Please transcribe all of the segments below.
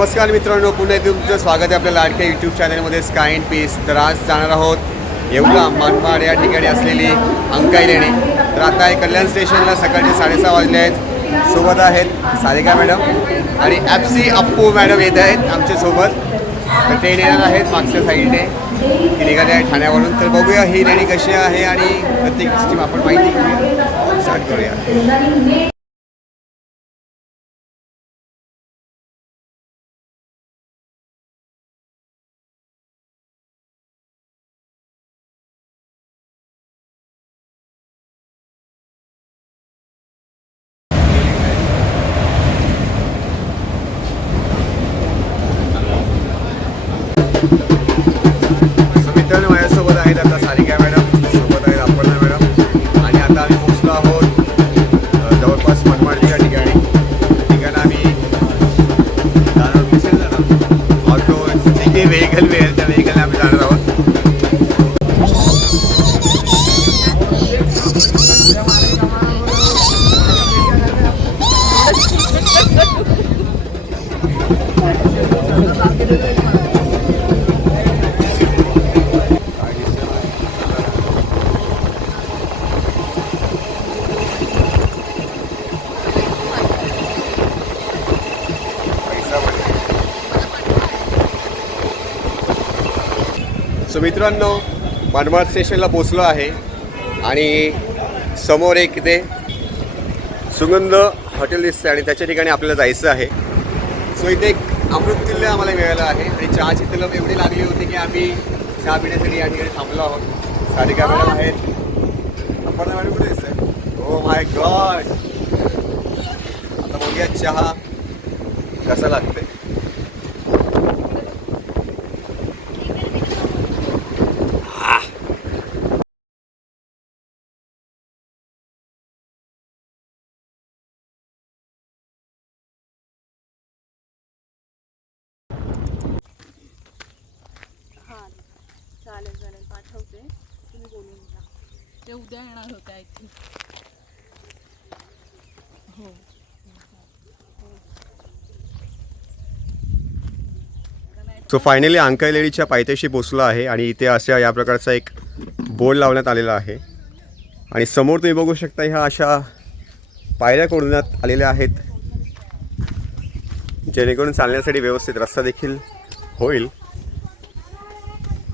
नमस्कार मित्रांनो पुन्हा एकदा तुमचं स्वागत आहे आपल्या लाडक्या यूट्यूब चॅनलमध्ये स्काय अँड पीस तर आज जाणार आहोत येवला मानपाड या ठिकाणी असलेली अंकाई लेणी. तर आता आहे कल्याण स्टेशनला सकाळचे साडेसहा वाजले आहेत. सोबत आहेत सारिका मॅडम आणि ॲप्सी अप्पू मॅडम येत आहेत आमच्यासोबत तर ट्रेन येणार आहेत मागच्या साईडने. ती निघाली आहे ठाण्यावरून. तर बघूया ही लेणी कशी आहे आणि प्रत्येक आपण माहिती घेऊया. स्टार्ट करूया. सो मित्रांनो मनमाड स्टेशनला पोचलो आहे आणि समोर एक इथे सुगंध हॉटेल दिसते आणि त्याच्या ठिकाणी आपल्याला जायचं आहे. सो इथे एक अमृत आम्हाला मिळाला आहे आणि चहाची तलब एवढी लागली होती की आम्ही चहा पिण्यासाठी या ठिकाणी थांबलो आहोत. सारिका मॅडम आहेत. अपर्णा मॅडम कुठे दिसतंय? हो माय गॉड आता बघूया चहा कसा लागते येणार होत्या आय थिंक हो. सो फायनली अंकाई लेडीच्या पायथ्याशी पोचलो आहे आणि इथे अशा या प्रकारचा एक बोर्ड लावण्यात आलेला आहे. आणि समोर तुम्ही बघू शकता ह्या अशा पायऱ्या कोरण्यात आलेल्या आहेत जेणेकरून चालण्यासाठी व्यवस्थित रस्ता देखील होईल.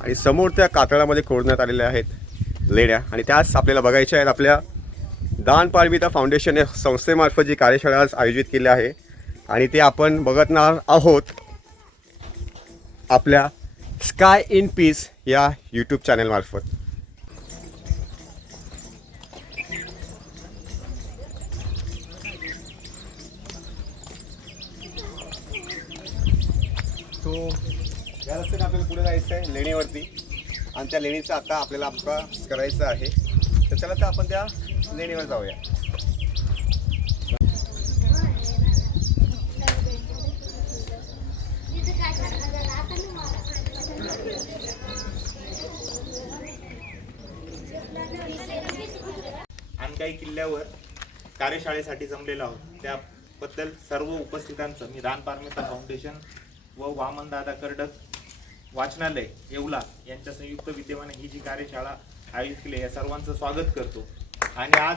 आणि समोर त्या कातळामध्ये कोरण्यात आलेल्या आहेत. लेण्या. आणि त्याच आपल्याला बघायच्या आहेत आपल्या दान पारमिता फाउंडेशन या संस्थेमार्फत जी कार्यशाळा आयोजित केली आहे. आणि ते आपण बघतणार आहोत आपल्या स्काय इन पीस या यूट्यूब चॅनलमार्फत सो या रस्त्याने आपल्याला पुढे जायचं आहे लेणीवरती. आणि त्या लेणीचा आता आपल्याला अभ्यास करायचा आहे. तर चला तर आपण त्या लेणीवर जाऊया. अनकाई किल्ल्यावर कार्यशाळेसाठी जमलेलो आहोत. त्याबद्दल सर्व उपस्थितांचं मी रान पारमिता फाउंडेशन व वामनदादा कर्डक वाचनालय येवला यांच्या संयुक्त विद्यमाने ही जी कार्यशाळा आयोजित केली आहे, या सर्वांचं स्वागत करतो. आणि आज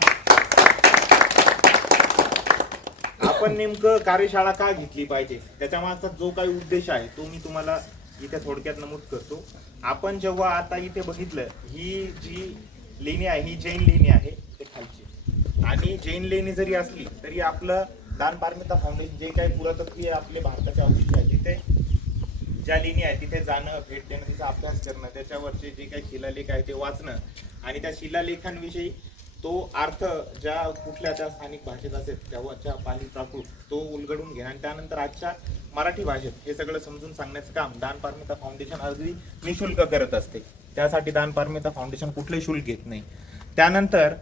आपण नेमकं कार्यशाळा का घेतली पाहिजे? त्याच्या मागचा जो काही उद्देश आहे तो मी तुम्हाला इथे थोडक्यात नमूद करतो. आपण जेव्हा आता इथे बघितलं ही जी लेणी आहे ही जैन लेणी आहे ते खालची. आणि जैन लेणी जरी असली तरी आपलं दान पारमिता फाउंडेशन जे काही पुरातत्वीय आपले भारताचे अवशेष आहे तिथे ज्या लेणी आहे तिथे जाणं भेट देणं तिचा अभ्यास करणं त्याच्यावरचे जे काही शिलालेख आहे ते वाचणं. आणि त्या शिलालेखांविषयी तो अर्थ ज्या कुठल्या त्या स्थानिक भाषेत असेल त्यावरच्या पाली प्राकृत तो उलगडून घेणं. आणि त्यानंतर आजच्या मराठी भाषेत हे सगळं समजून सांगण्याचं काम दान पारमिता फाउंडेशन अगदी निशुल्क करत असते. त्यासाठी दान पारमिता फाउंडेशन कुठले शुल्क घेत नाही. त्यानंतर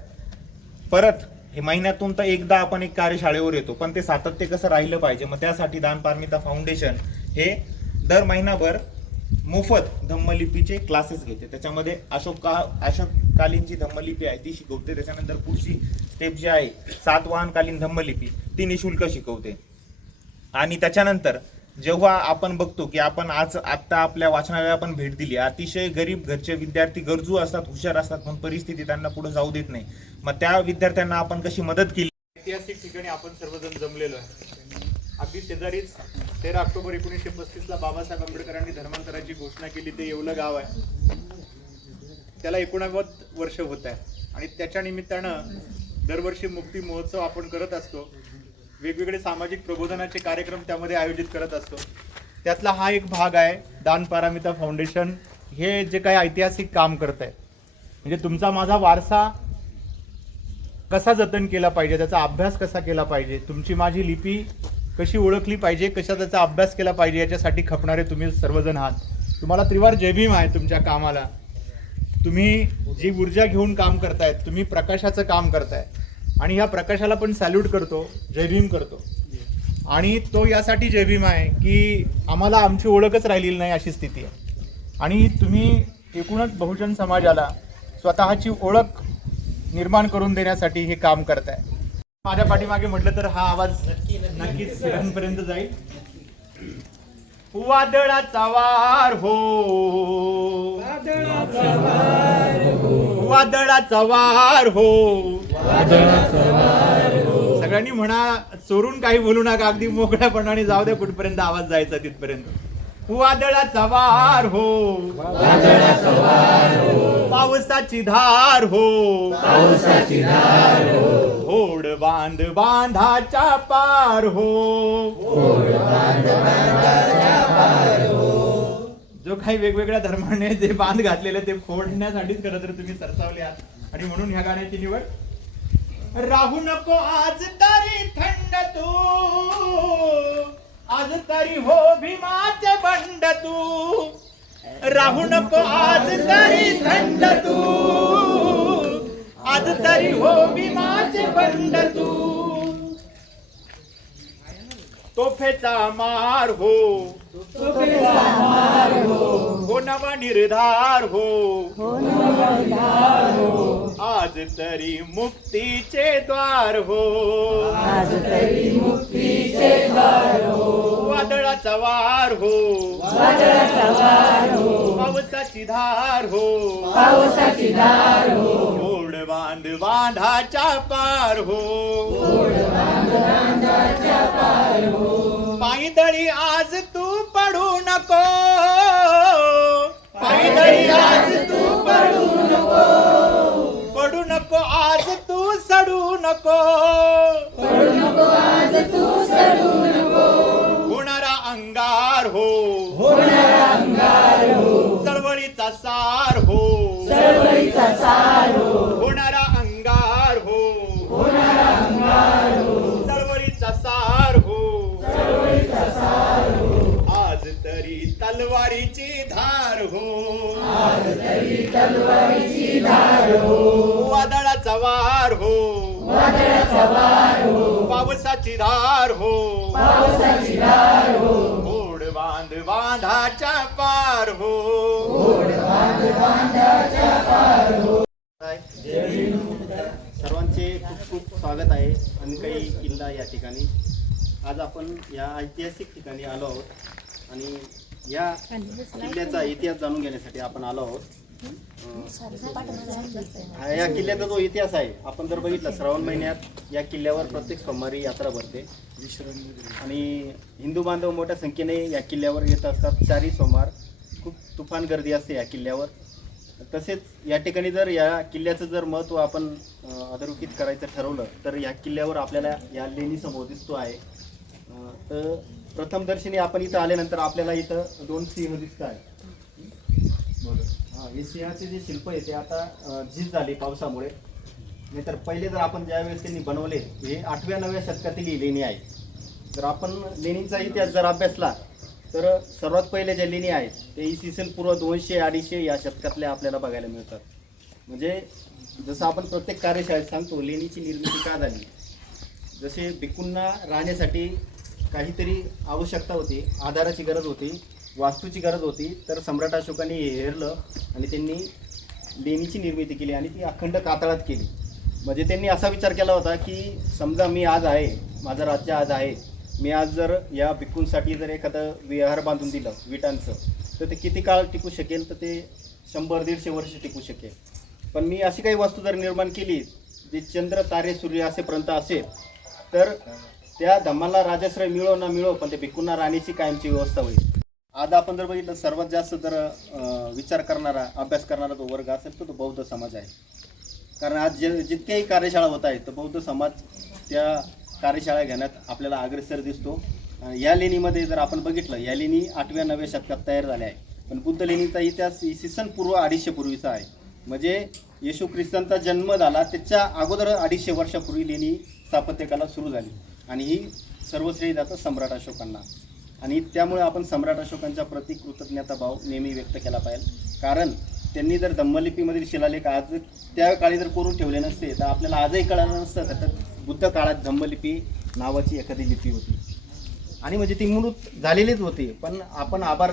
परत हे महिन्यातून तर एकदा आपण एक कार्यशाळेवर येतो पण ते सातत्य कसं राहिलं पाहिजे मग त्यासाठी दान पारमिता फाउंडेशन हे दर महिनाभर मोफत धम्मलिपीचे क्लासेस घेते. त्याच्यामध्ये अशोक का अशोककालीन जी धम्मलिपी आहे ती शिकवते. त्याच्यानंतर पुढची स्टेप जी आहे सातवाहनकालीन धम्मलिपी ती निशुल्क शिकवते. आणि त्याच्यानंतर जेव्हा आपण बघतो की आपण आज आत्ता आपल्या वाचनालयाला आपण भेट दिली अतिशय गरीब घरचे विद्यार्थी गरजू असतात हुशार असतात पण परिस्थिती त्यांना पुढे जाऊ देत नाही. मग त्या विद्यार्थ्यांना आपण कशी मदत केली? ऐतिहासिक ठिकाणी आपण सर्वजण जमलेलो आहे. अगदी शेजारीच तेरा ऑक्टोबर एकोणीसशे पस्तीसला बाबासाहेब आंबेडकरांनी धर्मांतराची घोषणा केली. ते येवलं गाव आहे. त्याला एकोणावद वर्ष होत आहे. आणि त्याच्या निमित्तानं दरवर्षी मुक्ती महोत्सव आपण करत असतो. वेगवेगळे सामाजिक प्रबोधनाचे कार्यक्रम त्यामध्ये आयोजित करत असतो. त्यातला हा एक भाग आहे दान पारामिता फाउंडेशन. हे जे काही ऐतिहासिक काम करत आहे. म्हणजे तुमचा माझा वारसा कसा जतन केला पाहिजे त्याचा अभ्यास कसा केला पाहिजे तुमची माझी लिपी कशी ओळखली पाहिजे कशा त्याचा अभ्यास केला पाहिजे याच्यासाठी खपणारे तुम्ही सर्वजण आहात. तुम्हाला त्रिवार जयभीम आहे तुमच्या कामाला. तुम्ही जी ऊर्जा घेऊन काम करतायत तुम्ही प्रकाशाचं काम करताय. आणि ह्या प्रकाशाला पण सॅल्यूट करतो जयभीम करतो. आणि तो यासाठी जयभीम आहे की आम्हाला आमची ओळखच राहिलेली नाही अशी स्थिती आहे. आणि तुम्ही एकूणच बहुजन समाजाला स्वतःची ओळख निर्माण करून देण्यासाठी हे काम करताय. माझ्या पाठीमागे म्हटलं तर हा आवाज नक्कीच सगळ्यांपर्यंत जाईल. वादळाचा वार हो. वादळाचा वार हो. सगळ्यांनी म्हणा चोरून काही बोलू नका. अगदी मोकळ्यापणाने जाऊ द्या कुठपर्यंत आवाज जायचा तिथपर्यंत. वादळाचा वार हो. पावसाची धार हो. होड बांध बांधाच्या पार हो. जो काही वेगवेगळ्या धर्माने जे बांध घातलेले ते फोडण्यासाठीच खरं तर तुम्ही सरसावले आहात. आणि म्हणून ह्या गाण्याची निवड राहू नको आज तरी थंड तू. आज तरी हो भीमाचे बंड तू. राहू नको आज तरी थंड तू. आज तरी हो भीमाचे बंड तू. तोफेचा मार हो. हो नवा निर्धार हो. आज तरी मुक्तीचे द्वार हो. आज तरी मुक्तीचे द्वार हो. वादळाचा वार हो. वादळाचा वार हो. पावसाची धार हो. पावसाची धार हो. ओढ बांध बांधाच्या पार हो. पायदळी आज तू पडू नको. पायदळी आज तू पडू नको. आज तू सडू नको. नको आज तू सडू नको होणारा अंगार हो. होणारा अंगार हो चळवळीचा सार हो. चळवळीचा सार हो होणारा अंगार हो. होणारा अंगार हो चळवळीचा सार हो चळवळीचा सार हो आज तरी तलवारीची धार हो. आज तरी तलवारीची धार हो. सवार हो. सवार हो पावसाची धार हो. पावसाची धार हो घोड बांध बांधाच्या पार हो. सर्वांचे खूप खूप स्वागत आहे अनकई किल्ला या ठिकाणी. आज आपण या ऐतिहासिक ठिकाणी आलो आहोत आणि या किल्ल्याचा इतिहास जाणून घेण्यासाठी आपण आलो आहोत. या किल्ल्याचा जो इतिहास आहे आपण जर बघितलं श्रावण महिन्यात या किल्ल्यावर प्रत्येक सोमवारी यात्रा भरते. आणि हिंदू बांधव मोठ्या संख्येने या किल्ल्यावर येत असतात. चारही सोमवार. खूप तुफान गर्दी असते या किल्ल्यावर. तसेच या ठिकाणी जर या किल्ल्याचं जर महत्त्व आपण अधोरेखित करायचं ठरवलं तर या किल्ल्यावर आपल्याला या लेणीसमोर दिसतो आहे. तर प्रथमदर्शनी आपण इथं आल्यानंतर आपल्याला इथं दोन सिंह दिसत आहे हे सिंहाचे जे शिल्प आहे ते आता झीज झाले पावसामुळे. नाहीतर पहिले जर आपण ज्यावेळेस त्यांनी बनवले हे आठव्या नवव्या शतकातील ही लेणी आहे तर आपण लेणींचा इतिहास जर अभ्यासला तर सर्वात पहिले ज्या लेणी आहेत ते इसवी सन पूर्व दोनशे अडीचशे या शतकातल्या आपल्याला बघायला मिळतात. म्हणजे जसं आपण प्रत्येक कार्यशाळेत सांगतो लेणीची निर्मिती का झाली? जसे भिकूंना राहण्यासाठी काहीतरी आवश्यकता होती आधाराची गरज होती वास्तूची गरज होती तर सम्राट अशोकाने हे हेरलं आणि त्यांनी लेणीची निर्मिती केली आणि ती अखंड कातळात केली. म्हणजे त्यांनी असा विचार केला होता की समजा मी आज आहे माझं राज्य आज आहे मी आज जर या भिक्कूंसाठी जर एखादं विहार बांधून दिलं विटांचं तर ते किती काळ टिकू शकेल? तर ते शंभर दीडशे वर्ष टिकू शकेल. पण मी अशी काही वस्तू जर निर्माण केली जी चंद्र तारे सूर्य असेपर्यंत असेल तर त्या धम्माला राजाश्रय मिळो ना मिळो पण ते भिक्कूंना राहण्याची कायमची व्यवस्था होईल. आज आपण जर बघितलं सर्वात जास्त जर विचार करणारा अभ्यास करणारा जो वर्ग असेल तर तो बौद्ध समाज आहे. कारण आज जे जितक्याही कार्यशाळा होत आहेत तर बौद्ध समाज त्या कार्यशाळा घेण्यात आपल्याला अग्रेसर दिसतो. या लेणीमध्ये जर आपण बघितलं या लेणी आठव्या नवव्या शतकात तयार झाल्या आहे पण बुद्ध लेणीचा इतिहास इसवी सन पूर्व अडीचशे पूर्वीचा आहे. म्हणजे येशू ख्रिस्तांचा जन्म झाला त्याच्या अगोदर अडीचशे वर्षापूर्वी लेणी स्थापत्यकाला सुरू झाली. आणि ही सर्वश्रेय जातं सम्राट अशोकांना. आणि त्यामुळे आपण सम्राट अशोकांच्या प्रति कृतज्ञता भाव नेहमी व्यक्त केला पाहिजे. कारण त्यांनी जर धम्मलिपीमधील शिलालेख आज त्या काळी जर करून ठेवले नसते तर आपल्याला आजही कळालं नसतं तर बुद्ध काळात धम्मलिपी नावाची एखादी लिपी होती. आणि म्हणजे ती मृत झालेलीच होती पण आपण आभार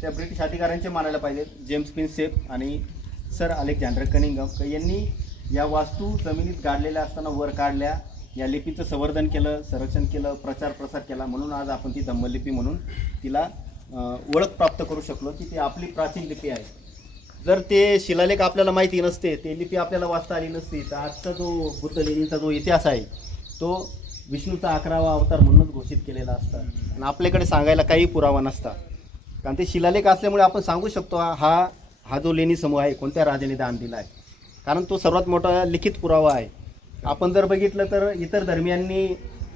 त्या ब्रिटिश अधिकाऱ्यांचे मानायला पाहिजे. जेम्स पिन्सेप आणि सर अलेक्झांडर कनिंगम यांनी या वास्तू जमिनीत गाडलेल्या असताना वर काढल्या. या लिपीचं संवर्धन केलं संरक्षण केलं प्रचार प्रसार केला. म्हणून आज आपण ती धम्मलिपी म्हणून तिला ओळख प्राप्त करू शकलो की ती आपली प्राचीन लिपी आहे. जर ते शिलालेख आपल्याला माहिती नसते ते लिपी आपल्याला वाचता आली नसती तर आजचा जो बुद्ध लेणीचा जो इतिहास आहे तो विष्णूचा अकरावा अवतार म्हणूनच घोषित केलेला असता. आणि आपल्याकडे सांगायला काही पुरावा नसता. कारण ते शिलालेख असल्यामुळे आपण सांगू शकतो हा हा जो लेणी समूह आहे कोणत्या राजाने दान दिला आहे. कारण तो सर्वात मोठा लिखित पुरावा आहे. आपण जर बघितलं तर इतर धर्मियांनी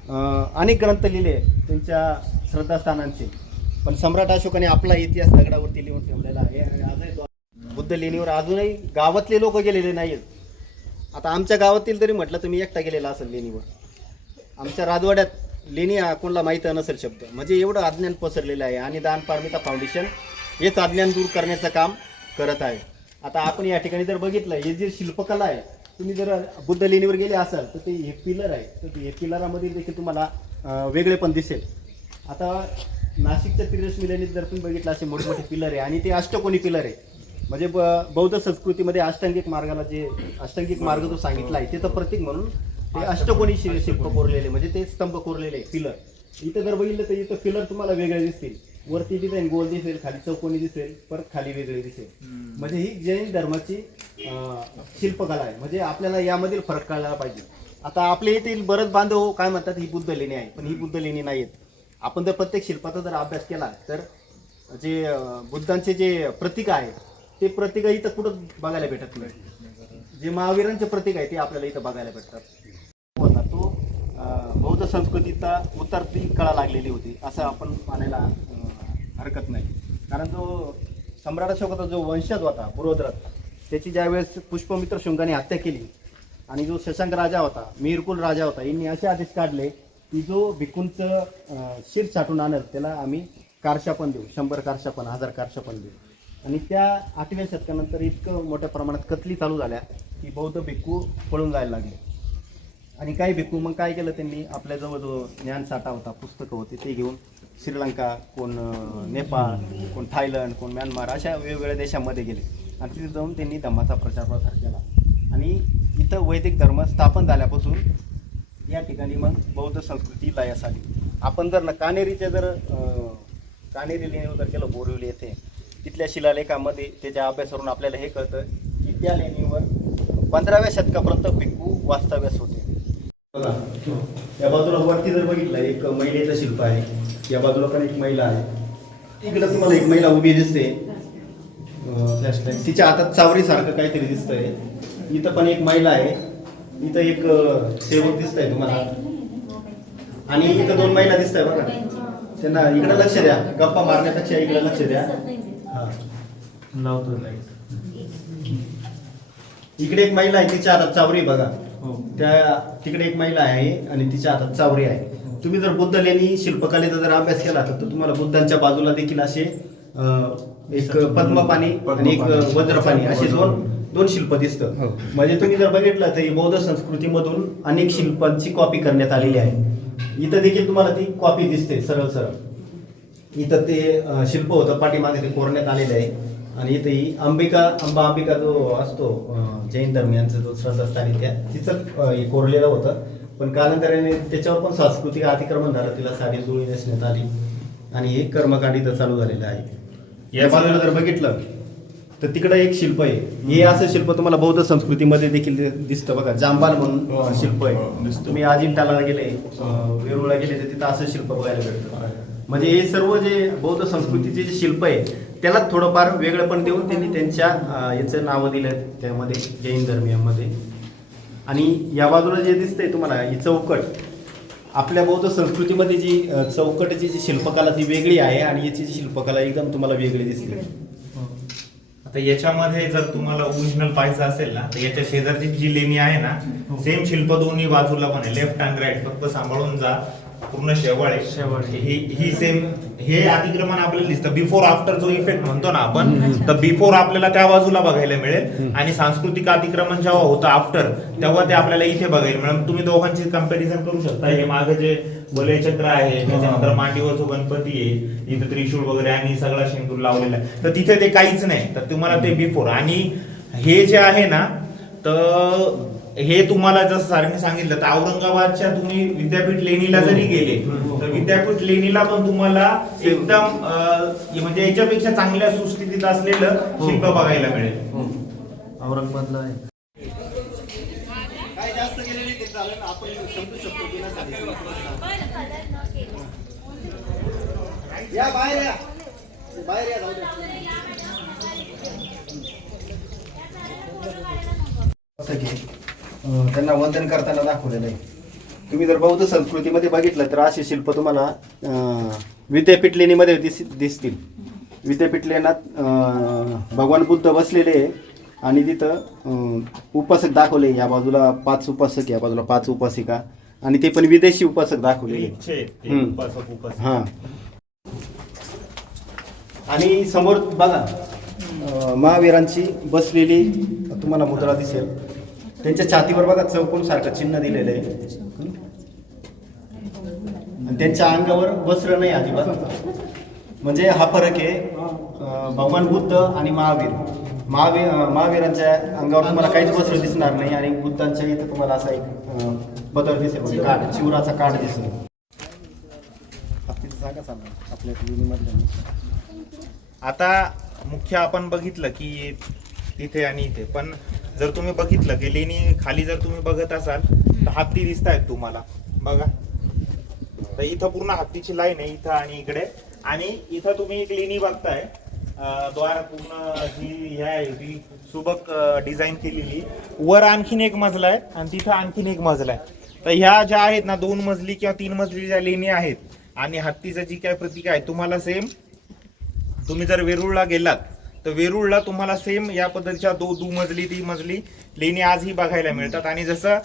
अनेक ग्रंथ लिहिले त्यांच्या श्रद्धास्थानांचे. पण सम्राट अशोकाने आपला इतिहास दगडावरती लिहून ठेवलेला आहे आणि आजही बुद्ध लेणीवर अजूनही गावातले लोक गेलेले नाहीत आता आमच्या गावातील तरी म्हटलं तुम्ही एकटा गेलेला असेल लेणीवर. आमच्या राजवाड्यात लेणी हा कोणाला माहीत नसेल शब्द. म्हणजे एवढं अज्ञान पसरलेलं आहे आणि दान पारमिता फाउंडेशन हेच अज्ञान दूर करण्याचं काम करत आहे. आता आपण या ठिकाणी जर बघितलं हे जे शिल्पकला आहे तुम्ही जर बुद्ध लेणीवर गेले असाल तर ते हे पिलर आहे. तर हे पिलरामध्ये देखील तुम्हाला वेगळे पण दिसेल. आता नाशिकच्या त्रिरश्मी लेणीत जर तुम्ही बघितलं असे मोठमोठे पिलर आहे आणि ते अष्टकोनी पिलर आहे. म्हणजे ब- बौद्ध संस्कृतीमध्ये अष्टांगिक मार्गाला जे अष्टांगिक मार्ग जो सांगितला आहे त्याचं प्रतीक म्हणून ते अष्टकोनी शिरशिप शिल्प कोरलेले म्हणजे ते स्तंभ कोरलेले पिलर इथं जर बघितलं तर इथं पिलर तुम्हाला वेगळे दिसतील. वरती डिझाईन गोल दिसेल खाली चौकोनी दिसेल परत खाली वेगळे दिसेल. म्हणजे ही जैन धर्माची शिल्पकला आहे. म्हणजे आपल्याला यामधील फरक कळला पाहिजे. आता आपल्या येथील बरेच बांधव काय म्हणतात ही बुद्ध लेणी आहे पण ही बुद्ध लेणी नाहीत आपण जर प्रत्येक शिल्पाचा जर अभ्यास केला तर जे बुद्धांचे जे प्रतीक आहे ते प्रतीक इथं कुठं बघायला भेटत नाही. जे महावीरांचे प्रतीक आहे ते आपल्याला इथं बघायला भेटतात. तो बौद्ध संस्कृतीचा उतरती कळा लागलेली होती असं आपण मानायला हरकत नाही. कारण जो सम्राट अशोकाचा जो वंशज होता पुरोधरथ त्याची ज्यावेळेस पुष्पमित्र शुंगाने हत्या केली आणि जो शशांक राजा होता मिरकुल राजा होता यांनी असे आदेश काढले की जो भिकूंचं शिर साठून आणल त्याला आम्ही कारशापण देऊ शंभर कारशापण हजार कारशापण देऊ. आणि त्या आठव्या शतकानंतर इतकं मोठ्या प्रमाणात कतली चालू झाल्या की बौद्ध भिक्खू पळून जायला लागले. आणि काही भिक्खू मग काय केलं त्यांनी? आपल्याजवळ जो ज्ञानसाठा होता पुस्तकं होती ते घेऊन श्रीलंका कोण नेपाळ कोण थायलंड कोण म्यानमार अशा वेगवेगळ्या देशामध्ये गेले. आणि तिथे जाऊन त्यांनी धम्माचा प्रचार प्रसार केला. आणि इथं वैदिक धर्म स्थापन झाल्यापासून या ठिकाणी मग बौद्ध संस्कृती लयास आली. आपण जर न- कानेरीचे जर कानेरी लेणीवर जर केलं बोरिवली येथे तिथल्या शिलालेखामध्ये त्याच्या अभ्यासावरून आपल्याला हे कळतं की त्या लेणीवर पंधराव्या शतकापर्यंत भिक्खू वास्तव्यास होते. बघा या बाजूला वरती जर बघितलं एक महिलेचं शिल्प आहे. या बाजूला पण एक महिला आहे. इकडं तुम्हाला एक महिला उभी दिसते. तिच्या हातात चावरी सारखं काहीतरी दिसतंय. इथं पण एक महिला आहे. इथं एक सेवक दिसतंय तुम्हाला. आणि इथं दोन महिला दिसत आहे बघा त्यांना इकडे लक्ष द्या. गप्पा मारण्यापेक्षा इकडे लक्ष द्या. हा. लावतो लाइट इकडे एक महिला आहे. तिच्या हातात चावरी आहे बघा. त्या तिकडे एक महिला आहे आणि तिच्या हातात चावरी आहे. तुम्ही जर बुद्ध लेणी शिल्पकलेचा जर अभ्यास केला तर तुम्हाला बुद्धांच्या बाजूला देखील असे एक पद्मपाणी आणि एक वज्रपाणी असे दोन दोन शिल्प दिसतं. म्हणजे तुम्ही जर बघितलं तर ही बौद्ध संस्कृतीमधून अनेक शिल्पांची कॉपी करण्यात आलेली आहे. इथं देखील तुम्हाला ती कॉपी दिसते सरळ सरळ. इथं ते शिल्प होतं पाठीमागे ते कोरण्यात आलेलं आहे. आणि इथे ही अंबिका अंबा अंबिका जो असतो जैन धर्मियांचा जो श्रद्धास्थानी त्या तिचं हे कोरलेलं होतं. पण कालांतराने त्याच्यावर पण सांस्कृतिक अतिक्रमण झालं. तिला साडी जुळी नेसण्यात आली. आणि हे कर्मकांड इथं चालू झालेलं आहे. या बाजूला जर बघितलं तर तिकडे एक शिल्प आहे. हे असं शिल्प तुम्हाला बौद्ध संस्कृतीमध्ये देखील दिसतं बघा. जांबाल म्हणून अं, शिल्प आहे. तुम्ही अजिंठाला गेले वेरूळला गेले तर तिथं असं शिल्प बघायला भेटतं. म्हणजे हे सर्व जे बौद्ध संस्कृतीचे जे शिल्प आहे त्याला थोडंफार वेगळंपण देऊन त्यांनी त्यांच्या याचं नावं दिलं त्यामध्ये जैन धर्मियामध्ये. आणि या बाजूला जे दिसतंय तुम्हाला ही चौकट. आपल्या बौद्ध संस्कृतीमध्ये जी चौकटची जी शिल्पकला ती वेगळी आहे आणि याची जी शिल्पकला एकदम तुम्हाला वेगळी दिसते आता याच्यामध्ये जर तुम्हाला ओरिजिनल पाहायचं असेल ना तर याच्या शेजारची जी लेणी आहे ना सेम शिल्प दोन्ही बाजूला पण आहे लेफ्ट अँड राईट फक्त सांभाळून जा. पूर्ण शेवाळ आहे. ही ही सेम हे अतिक्रमण आपल्याला दिसतं. बिफोर आफ्टर जो इफेक्ट म्हणतो ना आपण तर बिफोर आपल्याला त्या बाजूला बघायला मिळेल. आणि सांस्कृतिक अतिक्रमण जेव्हा होतं आफ्टर तेव्हा ते आपल्याला इथे बघायला मिळेल. तुम्ही दोघांची कंपॅरिझन करू शकता. हे मागे जे वलय चक्र आहे त्याच्यानंतर मांडीवर जो गणपती आहे इथं त्रिशूळ वगैरे आणि सगळा शेंदूर लावलेला आहे. तर तिथे ते काहीच नाही. तर तुम्हाला ते बिफोर आणि हे जे आहे ना तर हे तुम्हाला जसं सारखी सांगितलं तर औरंगाबादच्या तुम्ही विद्यापीठ लेणीला जरी गेले तर विद्यापीठ लेणीला पण तुम्हाला एकदम अं, म्हणजे याच्यापेक्षा चांगल्या सुस्थितीत असलेलं शिल्प बघायला मिळेल. औरंगाबादला आहे. काय जास्त गेलेले ते चालेल आपण समजू शकतो की या बाहेर या. बाहेर या जाऊ द्या असं की अं, त्यांना वंदन करताना दाखवलेलं आहे. तुम्ही जर बौद्ध संस्कृतीमध्ये बघितलं तर असे शिल्प तुम्हाला अं, विद्यापीठ लेणीमध्ये दिस दिसतील. विद्यापीठ लेण्यात अं, भगवान बुद्ध बसलेले आहे आणि तिथं अं, उपासक दाखवले या बाजूला पाच उपासक या बाजूला पाच उपासिका आणि ते पण विदेशी उपासक दाखवलेले आहेत. इच्छे ते हम्म. उपासक उपासक. हा. आणि समोर बघा अं, महावीरांची बसलेली तुम्हाला मुद्रा दिसेल. त्यांच्या छातीवर बघा चौकोन सारखं चिन्ह दिलेलं आहे. आणि त्यांच्या अंगावर वस्त्र नाही अजिबात. म्हणजे हा फरक आहे भगवान बुद्ध आणि महावीर. महावीर महावीरांच्या अंगावर तुम्हाला काहीच वस्त्र दिसणार नाही आणि बुद्धांच्या इथं तुम्हाला असा एक बदल दिसेल. म्हणजे काठ चिवराचा काठ दिसेल. आपल्या आता मुख्य आपण बघितलं की तिथे आणि इथे. पण जर तुम्ही बघितलं की लेणी खाली जर तुम्ही बघत असाल तर हत्ती दिसत आहेत तुम्हाला. बघा. तर इथं पूर्ण हत्तीची लाईन आहे इथं आणि इकडे. आणि इथं तुम्ही एक लेणी बघताय. द्वार पूर्ण जी हे आहे सुबक डिझाईन केलेली. वर आणखीन एक मजला आहे आणि तिथं आणखीन एक मजला आहे. तर ह्या ज्या आहेत ना दोन मजली किंवा तीन मजली ज्या लेणी आहेत आणि हत्तीचं जी काय प्रतीक आहे तुम्हाला सेम तुम्ही जर वेरूळला गेलात तर वेरूळला तुम्हाला सेम या पद्धतीच्या दो दु मजली ती मजली लेणी आजही बघायला मिळतात. आणि जसं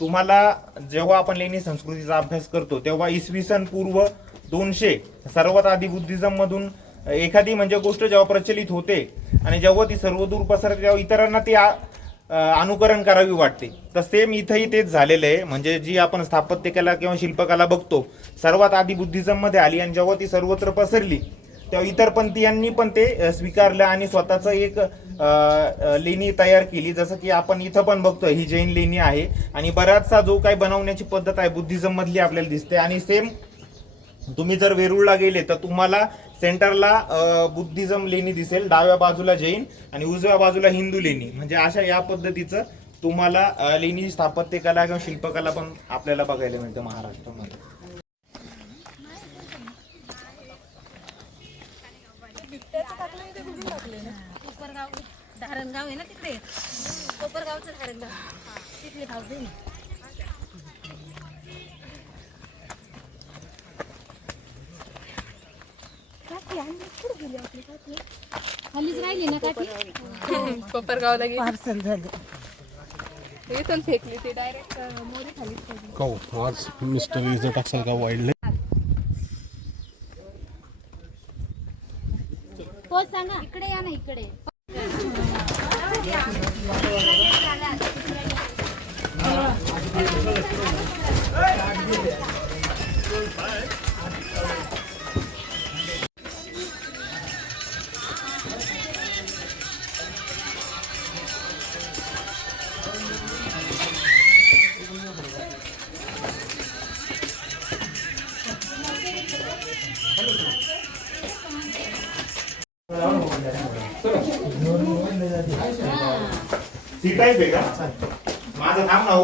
तुम्हाला जेव्हा आपण लेणी संस्कृतीचा अभ्यास करतो तेव्हा इसवी सन पूर्व दोनशे सर्वात आधी बुद्धिझम मधून एखादी म्हणजे गोष्ट जेव्हा प्रचलित होते आणि जेव्हा ती सर्वदूर पसरते तेव्हा इतरांना ती अनुकरण करावी वाटते. तर सेम इथंही तेच झालेलं आहे. म्हणजे जी आपण स्थापत्यकला किंवा शिल्पकला बघतो सर्वात आधी बुद्धिझममध्ये आली आणि जेव्हा ती सर्वत्र पसरली तेव्हा इतर पंथीयांनी पण ते स्वीकारलं आणि स्वतःच एक लेणी तयार केली. जसं की आपण इथं पण बघतोय ही जैन लेणी आहे. आणि बराचसा जो काही बनवण्याची पद्धत आहे बुद्धिझम मधली आपल्याला दिसते. आणि सेम तुम्ही जर वेरूळला गेले तर तुम्हाला सेंटरला बुद्धिझम लेणी दिसेल. डाव्या बाजूला जैन आणि उजव्या बाजूला हिंदू लेणी. म्हणजे अशा या पद्धतीचं तुम्हाला लेणी स्थापत्यकला किंवा शिल्पकला पण आपल्याला बघायला मिळतं महाराष्ट्रामध्ये. कोपरगाव धारणगाव आहे ना तिकडे कोपरगावचं धारणगाव तिथले भाऊ बहीण खालीच राहिली ना काठी कोपरगावला गेली. पार्सल झाले. इथून फेकली ती डायरेक्ट मोरी खाली. हो आज मिस्टर इथं टाकसाल का वाईल्ड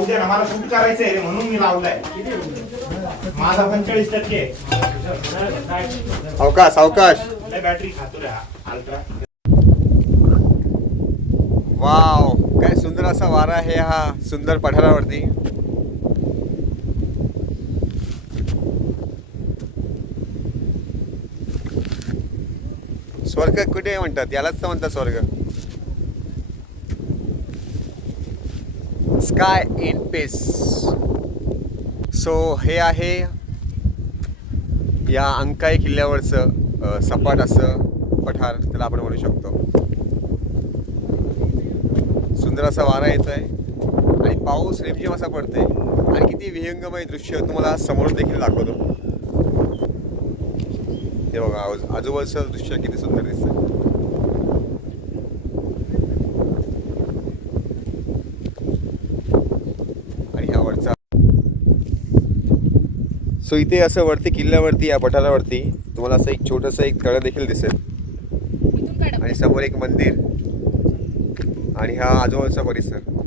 माझं काम ना मला शूट करायचं आहे म्हणून मी लावलाय. माझा पंचेचाळीस टक्के आहे. अवकाश अवकाश. लय बॅटरी खातो रे अल्ट्रा वाव काय सुंदर असा वारा आहे हा सुंदर पठारावरती. स्वर्ग कुठे म्हणतात? यालाच तर म्हणतात स्वर्ग. Sky in Paes. सो हे आहे या अंकाई किल्ल्यावरचं सपाट असं पठार त्याला आपण म्हणू शकतो. सुंदर असा वारा येत आहे आणि पाऊस रिमझिम असा पडतोय. आणि किती विहंगमय दृश्य तुम्हाला समोर देखील दाखवतो. हे बघा आजूबाजूचं दृश्य किती सुंदर दिसतंय आणि ह्या वरचा सो इथे असं वरती किल्ल्यावरती या पठारावरती तुम्हाला असं एक छोटंसं एक तळं देखील दिसेल. आणि समोर एक मंदिर. आणि हा आजूबाजूचा परिसर.